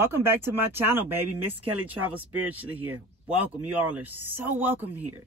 Welcome back to my channel, baby. Miss Kelly Travels Spiritually here. Welcome. You all are so welcome here.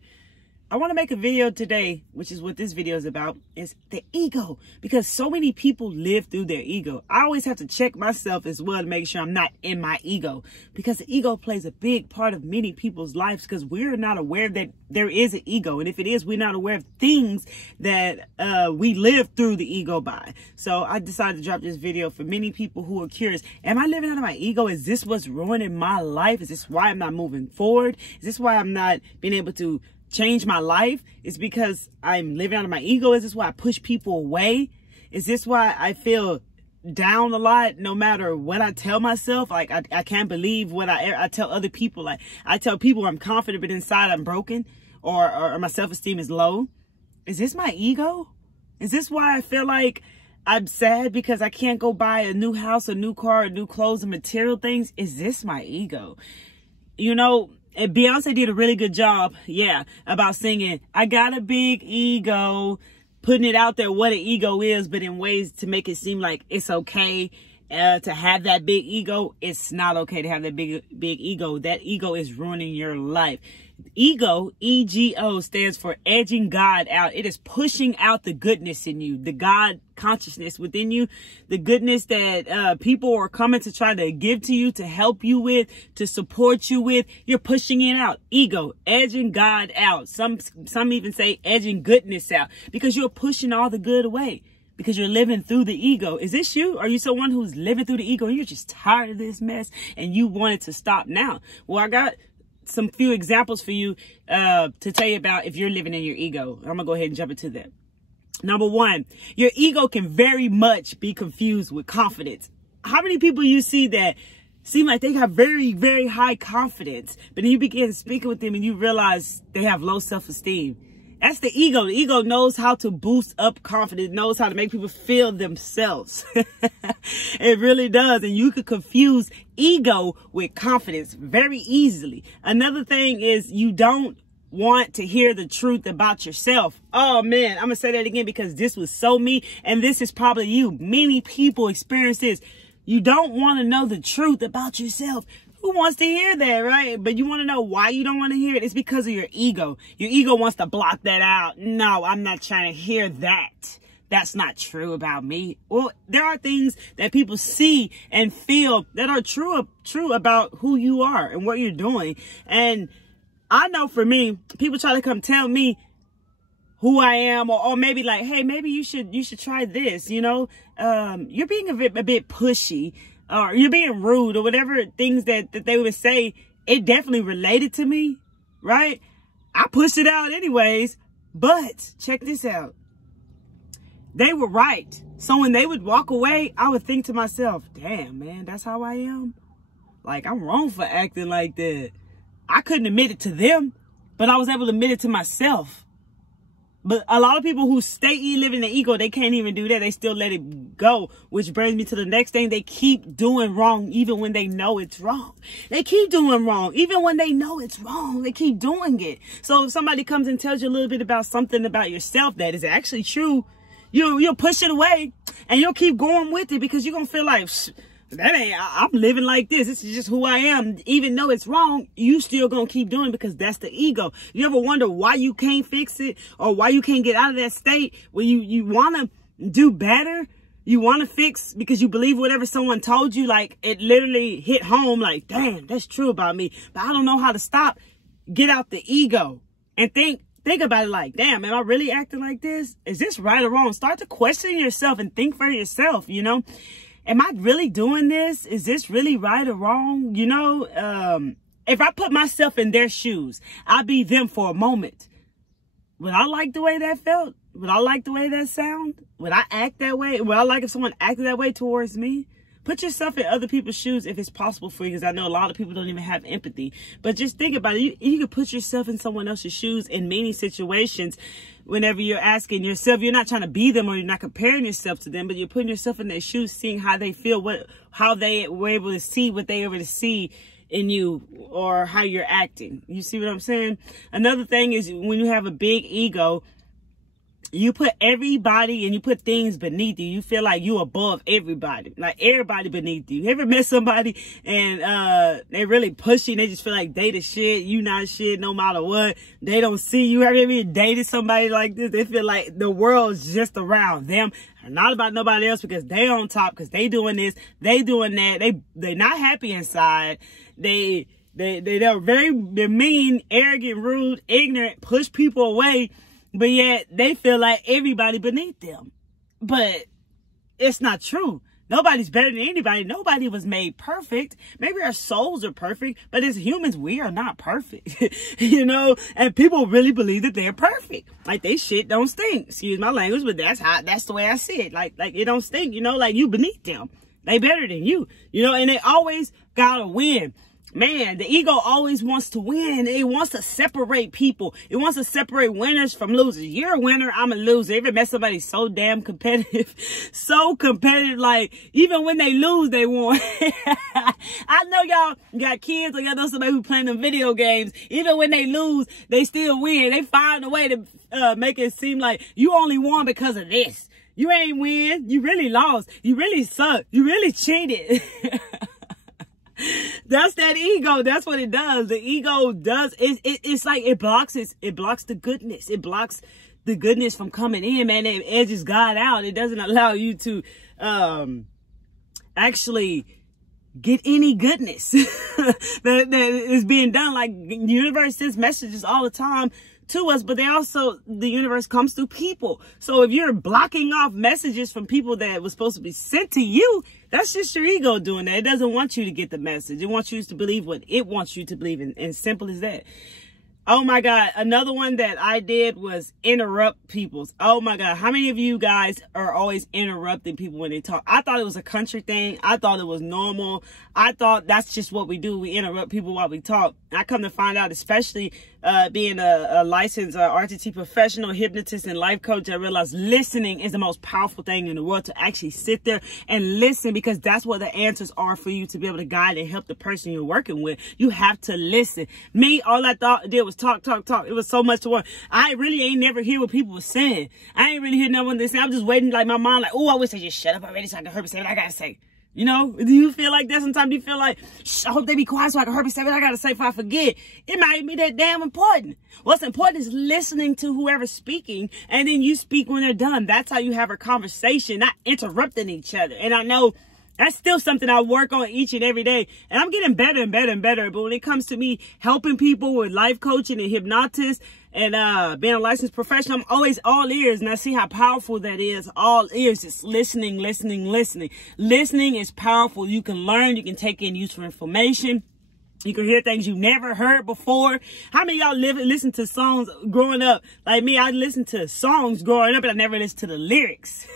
I want to make a video today, which is what this video is about, is the ego. Because so many people live through their ego. I always have to check myself as well to make sure I'm not in my ego. Because the ego plays a big part of many people's lives because we're not aware that there is an ego. And if it is, we're not aware of things that we live through the ego by. So I decided to drop this video for many people who are curious. Am I living out of my ego? Is this what's ruining my life? Is this why I'm not moving forward? Is this why I'm not being able to change my life? Is because I'm living out of my ego? Is this why I push people away? Is this why I feel down a lot no matter what I tell myself? Like I can't believe what I tell other people. Like I tell people I'm confident, but inside I'm broken, or my self-esteem is low. Is this my ego? Is this why I feel like I'm sad because I can't go buy a new house, a new car, new clothes and material things? Is this my ego? You know, and Beyonce did a really good job, about singing, I got a big ego, putting it out there what an ego is, but in ways to make it seem like it's okay to have that big ego. It's not okay to have that big ego. That ego is ruining your life. Ego, E-G-O, stands for edging God out. It is pushing out the goodness in you, the God consciousness within you, the goodness that people are coming to try to give to you, to help you with, to support you with. You're pushing it out. Ego, edging God out. Some even say edging goodness out, because you're pushing all the good away. Because you're living through the ego. Is this you? Are you someone who's living through the ego and you're just tired of this mess and you want it to stop now? Well, I got some few examples for you to tell you about if you're living in your ego. I'm gonna go ahead and jump into that. Number one, your ego can very much be confused with confidence. How many people you see that seem like they have very, very high confidence, but then you begin speaking with them and you realize they have low self-esteem? That's the ego. The ego knows how to boost up confidence, knows how to make people feel themselves. It really does. And you could confuse ego with confidence very easily. Another thing is you don't want to hear the truth about yourself. Oh man, I'm gonna say that again because this was so me, and this is probably you. Many people experience this. You don't want to know the truth about yourself. Who wants to hear that, right? But you want to know why you don't want to hear it? It's because of your ego. Your ego wants to block that out. No, I'm not trying to hear that. That's not true about me. Well, there are things that people see and feel that are true about who you are and what you're doing. And I know for me, people try to come tell me who I am, or maybe like, hey, maybe you should try this, you know? You're being a bit pushy, or you're being rude, or whatever things that they would say. It definitely related to me, right? I pushed it out anyways, but check this out. They were right. So when they would walk away, I would think to myself, damn, man, that's how I am. Like, I'm wrong for acting like that. I couldn't admit it to them, but I was able to admit it to myself. But a lot of people who stay living in the ego, they can't even do that. They still let it go, which brings me to the next thing. They keep doing wrong even when they know it's wrong. They keep doing wrong even when they know it's wrong. They keep doing it. So if somebody comes and tells you a little bit about something about yourself that is actually true, you'll push it away and you'll keep going with it because you're going to feel like, I'm living like this. This is just who I am. Even though it's wrong, you still gonna keep doing it because that's the ego. You ever wonder why you can't fix it, or why you can't get out of that state where you want to do better? You want to fix because you believe whatever someone told you, like it literally hit home, like, damn, that's true about me, but I don't know how to stop. Get out the ego and think about it like, damn, am I really acting like this? Is this right or wrong? Start to question yourself and think for yourself, you know? Am I really doing this? Is this really right or wrong? You know, if I put myself in their shoes, I'll be them for a moment. Would I like the way that felt? Would I like the way that sound? Would I act that way? Would I like if someone acted that way towards me? Put yourself in other people's shoes if it's possible for you, because I know a lot of people don't even have empathy. But just think about it. You can put yourself in someone else's shoes in many situations. Whenever you're asking yourself, you're not trying to be them or you're not comparing yourself to them, but you're putting yourself in their shoes, seeing how they feel, how they were able to see what they were able to see in you, or how you're acting. You see what I'm saying? Another thing is when you have a big ego, you put everybody and you put things beneath you. You feel like you above everybody, like everybody beneath you. You ever met somebody and they really pushy, they just feel like they the shit, you not shit no matter what. They don't see you. Have you ever dated somebody like this? They feel like the world's just around them, not about nobody else, because they on top, because they doing this, they doing that. They not happy inside. They're mean, arrogant, rude, ignorant, push people away. But yet they feel like everybody beneath them. But it's not true. Nobody's better than anybody. Nobody was made perfect. Maybe our souls are perfect, but as humans, we are not perfect. You know, and people really believe that they're perfect. Like they shit don't stink. Excuse my language, but that's the way I see it. Like it don't stink, you know, like you beneath them. They better than you, you know, and they always gotta win. Man, the ego always wants to win. It wants to separate people. It wants to separate winners from losers. You're a winner, I'm a loser. Ever met somebody so damn competitive? So competitive, like, even when they lose, they won. I know y'all got kids or y'all know somebody who playing them video games. Even when they lose, they still win. They find a way to make it seem like you only won because of this. You ain't win. You really lost. You really suck. You really cheated. That's that ego. That's what it does. The ego does. It's like it blocks the goodness. It blocks the goodness from coming in, man. It edges God out. It doesn't allow you to actually get any goodness that is being done. Like the universe sends messages all the time to us, but the universe comes through people. So if you're blocking off messages from people that was supposed to be sent to you, that's just your ego doing that. It doesn't want you to get the message. It wants you to believe what it wants you to believe in. And simple as that. Oh my God. Another one that I did was interrupt people's. Oh my God. How many of you guys are always interrupting people when they talk? I thought it was a country thing. I thought it was normal. I thought that's just what we do. We interrupt people while we talk. I come to find out, especially being a licensed RTT professional, hypnotist, and life coach, I realized listening is the most powerful thing in the world, to actually sit there and listen, because that's what the answers are for you to be able to guide and help the person you're working with. You have to listen. Me, all I did was talk. It was so much to work. I really ain't never hear what people were saying. I ain't really hear no one they say. I'm just waiting, like my mind, like, oh, I wish they just shut up already so I can hear me say what I gotta say. You know, do you feel like that sometimes? Do you feel like, shh, I hope they be quiet so I can hear me say what I gotta say before I forget? It might be that damn important. What's important is listening to whoever's speaking, and then you speak when they're done. That's how you have a conversation, not interrupting each other. And I know that's still something I work on each and every day. And I'm getting better and better and better. But when it comes to me helping people with life coaching and hypnosis and being a licensed professional, I'm always all ears. And I see how powerful that is. All ears, just listening. Listening is powerful. You can learn. You can take in useful information. You can hear things you never heard before. How many of y'all listen to songs growing up? Like me, I listened to songs growing up, but I never listened to the lyrics.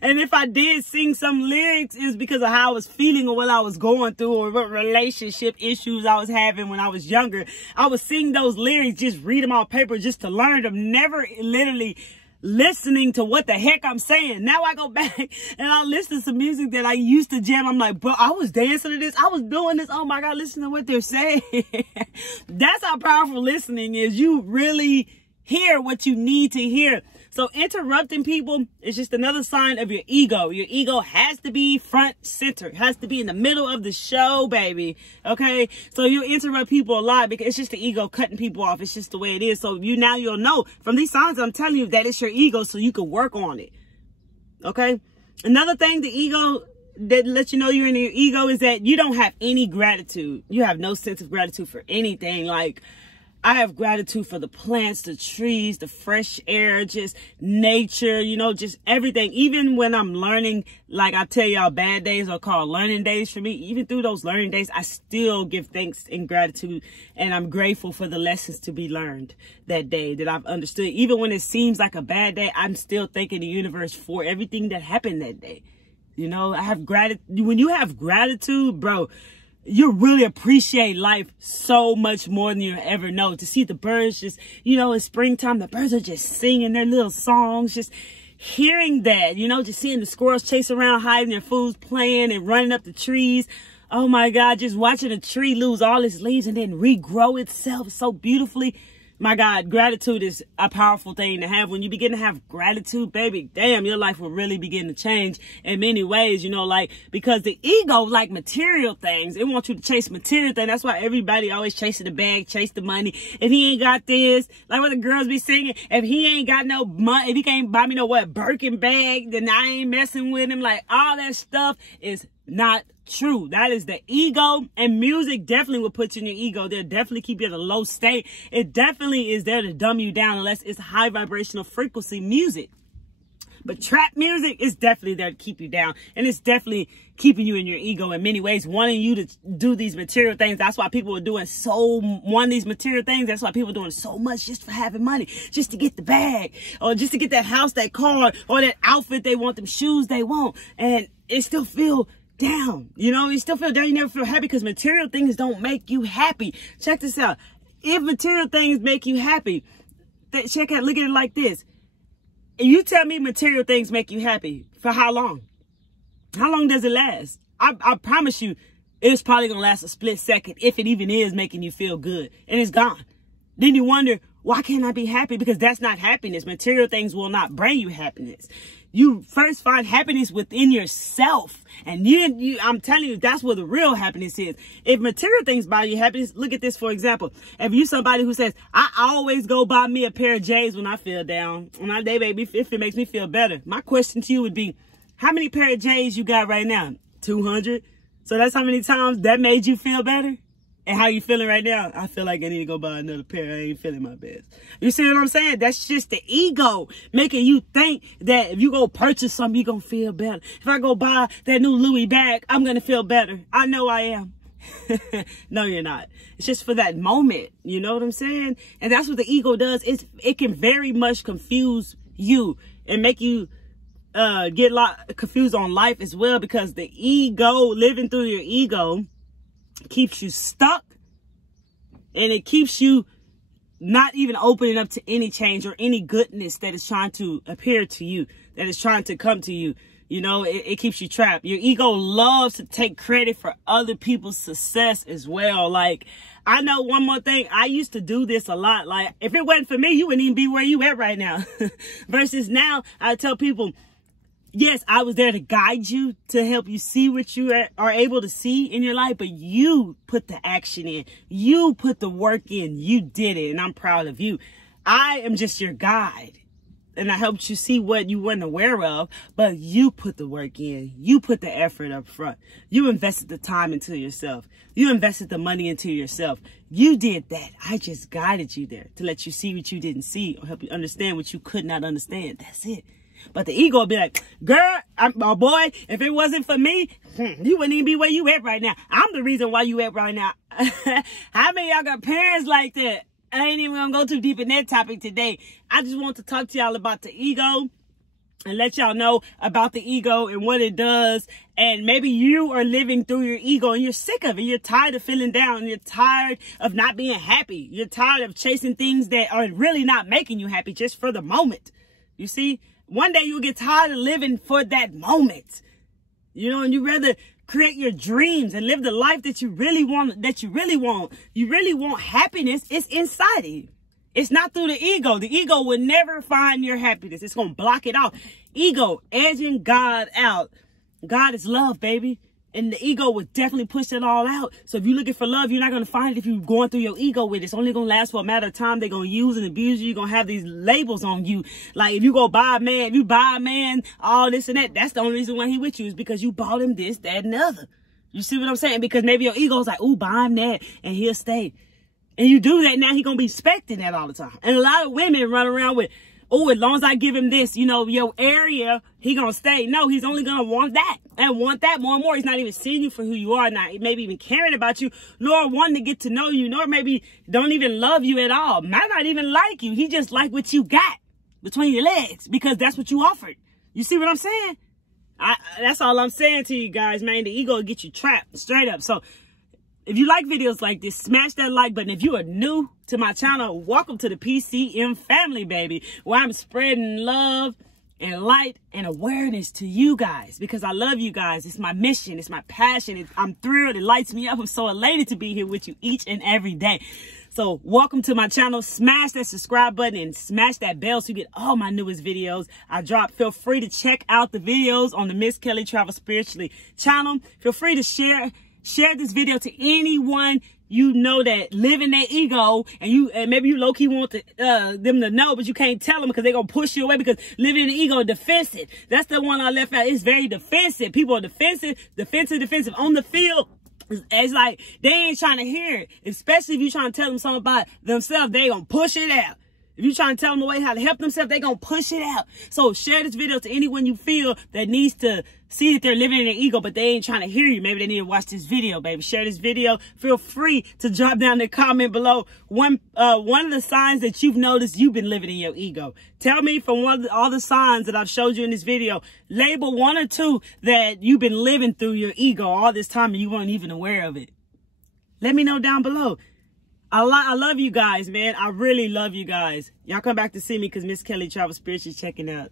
And if I did sing some lyrics, it was because of how I was feeling or what I was going through or what relationship issues I was having when I was younger. I would sing those lyrics, just read them on paper just to learn them, never literally listening to what the heck I'm saying. Now I go back and I listen to some music that I used to jam. I'm like, bro, I was dancing to this. I was doing this. Oh my God, listen to what they're saying. That's how powerful listening is. You really hear what you need to hear. So interrupting people is just another sign of your ego. Your ego has to be front center. It has to be in the middle of the show, baby. Okay? So you interrupt people a lot because it's just the ego cutting people off. It's just the way it is. So you'll know from these signs I'm telling you that it's your ego, so you can work on it. Okay? Another thing the ego that lets you know you're in your ego is that you don't have any gratitude. You have no sense of gratitude for anything. Like, I have gratitude for the plants, the trees, the fresh air, just nature, you know, just everything. Even when I'm learning, like I tell y'all, bad days are called learning days for me. Even through those learning days, I still give thanks and gratitude. And I'm grateful for the lessons to be learned that day that I've understood. Even when it seems like a bad day, I'm still thanking the universe for everything that happened that day. You know, I have gratitude. When you have gratitude, bro, you really appreciate life so much more than you ever know. To see the birds just, you know, in springtime, the birds are just singing their little songs, just hearing that, you know, just seeing the squirrels chase around, hiding their foods, playing and running up the trees. Oh my God, just watching a tree lose all its leaves and then regrow itself so beautifully. My God, gratitude is a powerful thing to have. When you begin to have gratitude, baby, damn, your life will really begin to change in many ways, you know, like, because the ego, like material things, it wants you to chase material things. That's why everybody always chasing the bag, chase the money. If he ain't got this, like what the girls be singing, if he ain't got no money, if he can't buy me no Birkin bag, then I ain't messing with him. Like, all that stuff is not true. That is the ego, and music definitely will put you in your ego. They'll definitely keep you at a low state. It definitely is there to dumb you down unless it's high vibrational frequency music. But trap music is definitely there to keep you down, and it's definitely keeping you in your ego in many ways, wanting you to do these material things. That's why people are doing these material things. That's why people are doing so much just for having money, just to get the bag, or just to get that house, that car, or that outfit they want, them shoes they want, and it still feel down. You know, you still feel down. You never feel happy because material things don't make you happy. Check this out. If material things make you happy, look at it like this. If you tell me material things make you happy, for how long? How long does it last? I promise you, it's probably going to last a split second, if it even is making you feel good, and it's gone. Then you wonder, why can't I be happy? Because that's not happiness. Material things will not bring you happiness. You first find happiness within yourself. And I'm telling you, that's where the real happiness is. If material things buy you happiness, look at this, for example. If you somebody who says, I always go buy me a pair of J's when I feel down, on my day, baby, if it makes me feel better. My question to you would be, how many pair of J's you got right now? 200? So that's how many times that made you feel better? And how you feeling right now? I feel like I need to go buy another pair. I ain't feeling my best. You see what I'm saying? That's just the ego making you think that if you go purchase something, you're going to feel better. If I go buy that new Louis bag, I'm going to feel better. I know I am. No, you're not. It's just for that moment. You know what I'm saying? And that's what the ego does. It can very much confuse you and make you get a lot confused on life as well, because the ego, living through your ego, keeps you stuck, and it keeps you not even opening up to any change or any goodness that is trying to appear to you, that is trying to come to you. You know, it keeps you trapped. Your ego loves to take credit for other people's success as well. Like, I know one more thing. I used to do this a lot. Like, if it wasn't for me, you wouldn't even be where you at right now. Versus now, I tell people, yes, I was there to guide you, to help you see what you are able to see in your life, but you put the action in. You put the work in. You did it, and I'm proud of you. I am just your guide, and I helped you see what you weren't aware of, but you put the work in. You put the effort up front. You invested the time into yourself. You invested the money into yourself. You did that. I just guided you there to let you see what you didn't see, or help you understand what you could not understand. That's it. But the ego will be like, girl, boy, if it wasn't for me, you wouldn't even be where you at right now. I'm the reason why you at right now. How many of y'all got parents like that? I ain't even gonna go too deep in that topic today. I just want to talk to y'all about the ego and let y'all know about the ego and what it does. And maybe you are living through your ego and you're sick of it. You're tired of feeling down. You're tired of not being happy. You're tired of chasing things that are really not making you happy just for the moment. You see? One day you'll get tired of living for that moment, you know, and you rather create your dreams and live the life that you really want, You really want happiness. It's inside of you. It's not through the ego. The ego will never find your happiness. It's going to block it off. Ego edging God out. God is love, baby. And the ego would definitely push it all out. So if you're looking for love, you're not going to find it if you're going through your ego with it. It's only going to last for a matter of time. They're going to use and abuse you. You're going to have these labels on you. Like if you go buy a man, all this and that, that's the only reason why he with you is because you bought him this, that, and the other. You see what I'm saying? Because maybe your ego's like, ooh, buy him that, and he'll stay. And you do that, now he's going to be expecting that all the time. And a lot of women run around with, oh, as long as I give him this, you know, your area, he gonna stay. No, he's only gonna want that and want that more and more. He's not even seeing you for who you are, not maybe even caring about you, nor wanting to get to know you, nor maybe don't even love you at all. Might not even like you. He just like what you got between your legs because that's what you offered. You see what I'm saying? That's all I'm saying to you guys, man. The ego will get you trapped straight up. So if you like videos like this, smash that like button. If you are new to my channel, welcome to the PCM family, baby, where I'm spreading love and light and awareness to you guys because I love you guys. It's my mission. It's my passion. I'm thrilled. It lights me up. I'm so elated to be here with you each and every day. So welcome to my channel. Smash that subscribe button and smash that bell so you get all my newest videos I drop. Feel free to check out the videos on the Miss Kelly Travel Spiritually channel. Feel free to share this video to anyone you know that live in their ego, and maybe you low-key want them to know, but you can't tell them because they're going to push you away, because living in the ego is defensive. That's the one I left out. It's very defensive. People are defensive on the field. It's like they ain't trying to hear it, especially if you're trying to tell them something about themselves. They going to push it out. If you're trying to tell them the way how to help themselves, they're going to push it out. So share this video to anyone you feel that needs to see that they're living in their ego, but they ain't trying to hear you. Maybe they need to watch this video, baby. Share this video. Feel free to drop down the comment below one of the signs that you've noticed you've been living in your ego. Tell me from all the signs that I've showed you in this video, label 1 or 2 that you've been living through your ego all this time and you weren't even aware of it. Let me know down below. I love you guys, man. I really love you guys. Y'all come back to see me because Miss Kelly Travel Spiritually checking out.